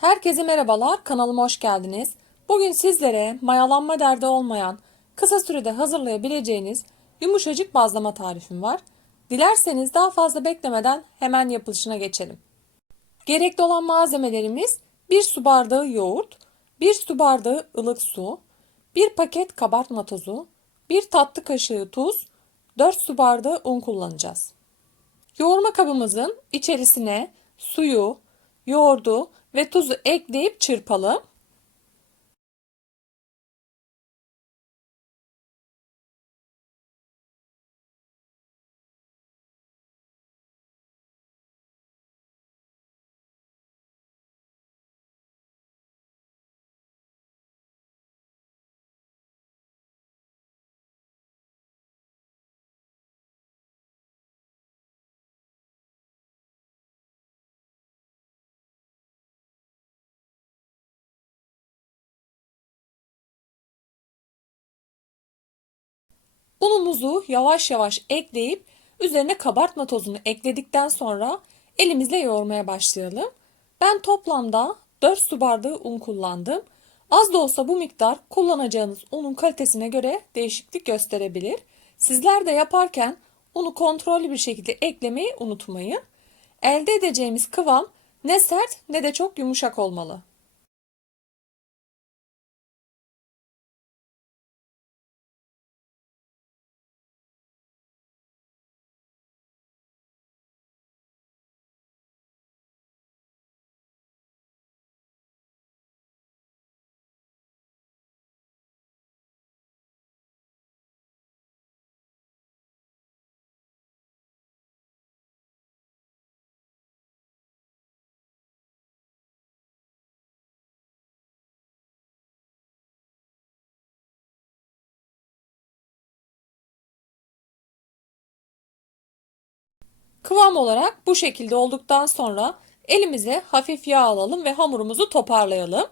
Herkese merhabalar, kanalıma hoş geldiniz. Bugün sizlere mayalanma derdi olmayan, kısa sürede hazırlayabileceğiniz yumuşacık bazlama tarifim var. Dilerseniz daha fazla beklemeden hemen yapılışına geçelim. Gerekli olan malzemelerimiz 1 su bardağı yoğurt, 1 su bardağı ılık su, 1 paket kabartma tozu, 1 tatlı kaşığı tuz, 4 su bardağı un kullanacağız. Yoğurma kabımızın içerisine suyu, yoğurdu ve tuzu ekleyip çırpalım. Unumuzu yavaş yavaş ekleyip üzerine kabartma tozunu ekledikten sonra elimizle yoğurmaya başlayalım. Ben toplamda 4 su bardağı un kullandım. Az da olsa bu miktar kullanacağınız unun kalitesine göre değişiklik gösterebilir. Sizler de yaparken unu kontrollü bir şekilde eklemeyi unutmayın. Elde edeceğimiz kıvam ne sert ne de çok yumuşak olmalı. Kıvam olarak bu şekilde olduktan sonra elimize hafif yağ alalım ve hamurumuzu toparlayalım.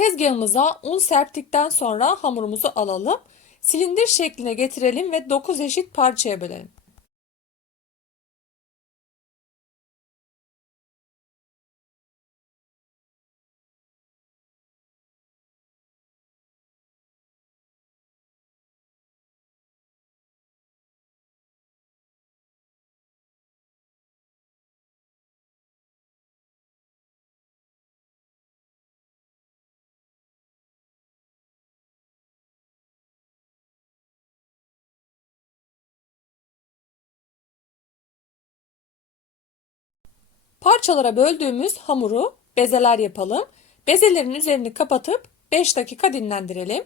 Tezgahımıza un serptikten sonra hamurumuzu alalım. Silindir şekline getirelim ve 9 eşit parçaya bölelim. Parçalara böldüğümüz hamuru bezeler yapalım. Bezelerin üzerini kapatıp 5 dakika dinlendirelim.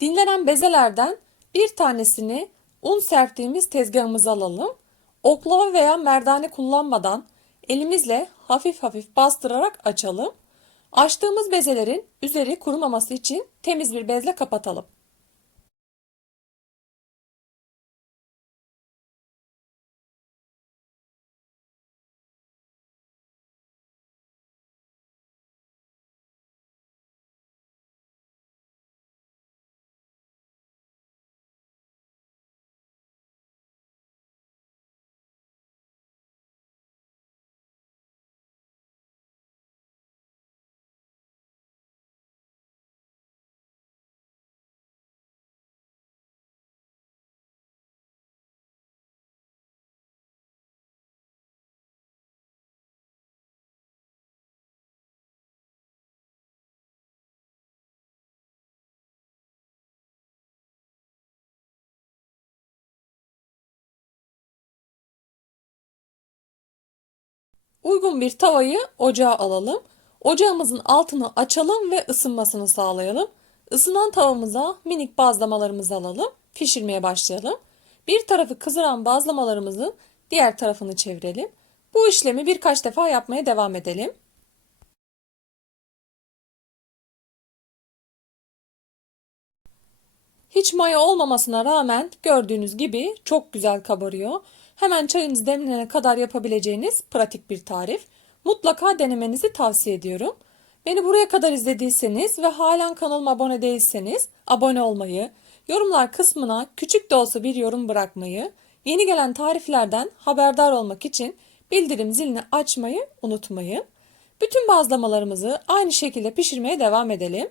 Dinlenen bezelerden bir tanesini un serptiğimiz tezgahımıza alalım. Oklava veya merdane kullanmadan elimizle hafif hafif bastırarak açalım. Açtığımız bezelerin üzeri kurumaması için temiz bir bezle kapatalım. Uygun bir tavayı ocağa alalım. Ocağımızın altını açalım ve ısınmasını sağlayalım. Isınan tavamıza minik bazlamalarımızı alalım. Pişirmeye başlayalım. Bir tarafı kızaran bazlamalarımızın diğer tarafını çevirelim. Bu işlemi birkaç defa yapmaya devam edelim. Hiç maya olmamasına rağmen gördüğünüz gibi çok güzel kabarıyor. Hemen çayınız demlenene kadar yapabileceğiniz pratik bir tarif. Mutlaka denemenizi tavsiye ediyorum. Beni buraya kadar izlediyseniz ve halen kanalıma abone değilseniz abone olmayı, yorumlar kısmına küçük de olsa bir yorum bırakmayı, yeni gelen tariflerden haberdar olmak için bildirim zilini açmayı unutmayın. Bütün bazlamalarımızı aynı şekilde pişirmeye devam edelim.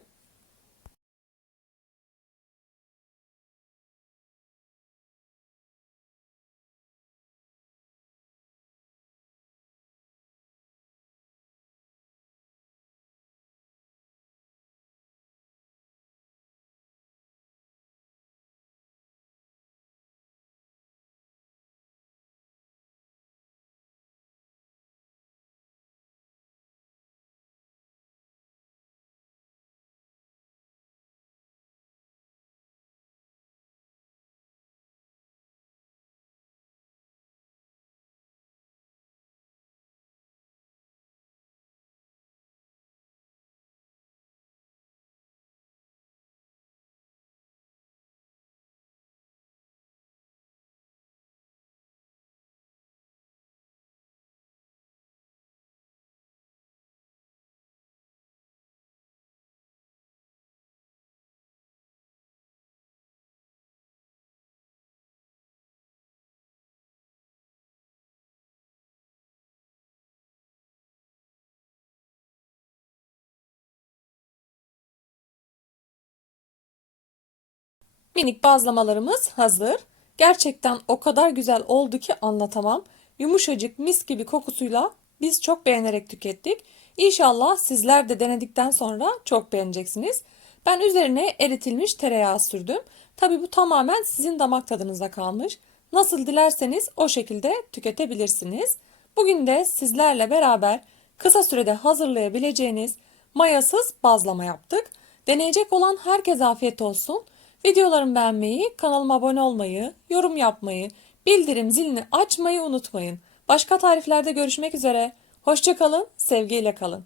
Minik bazlamalarımız hazır. Gerçekten o kadar güzel oldu ki anlatamam. Yumuşacık mis gibi kokusuyla biz çok beğenerek tükettik. İnşallah sizler de denedikten sonra çok beğeneceksiniz. Ben üzerine eritilmiş tereyağı sürdüm. Tabi bu tamamen sizin damak tadınıza kalmış. Nasıl dilerseniz o şekilde tüketebilirsiniz. Bugün de sizlerle beraber kısa sürede hazırlayabileceğiniz mayasız bazlama yaptık. Deneyecek olan herkese afiyet olsun. Videolarımı beğenmeyi, kanalıma abone olmayı, yorum yapmayı, bildirim zilini açmayı unutmayın. Başka tariflerde görüşmek üzere. Hoşçakalın, sevgiyle kalın.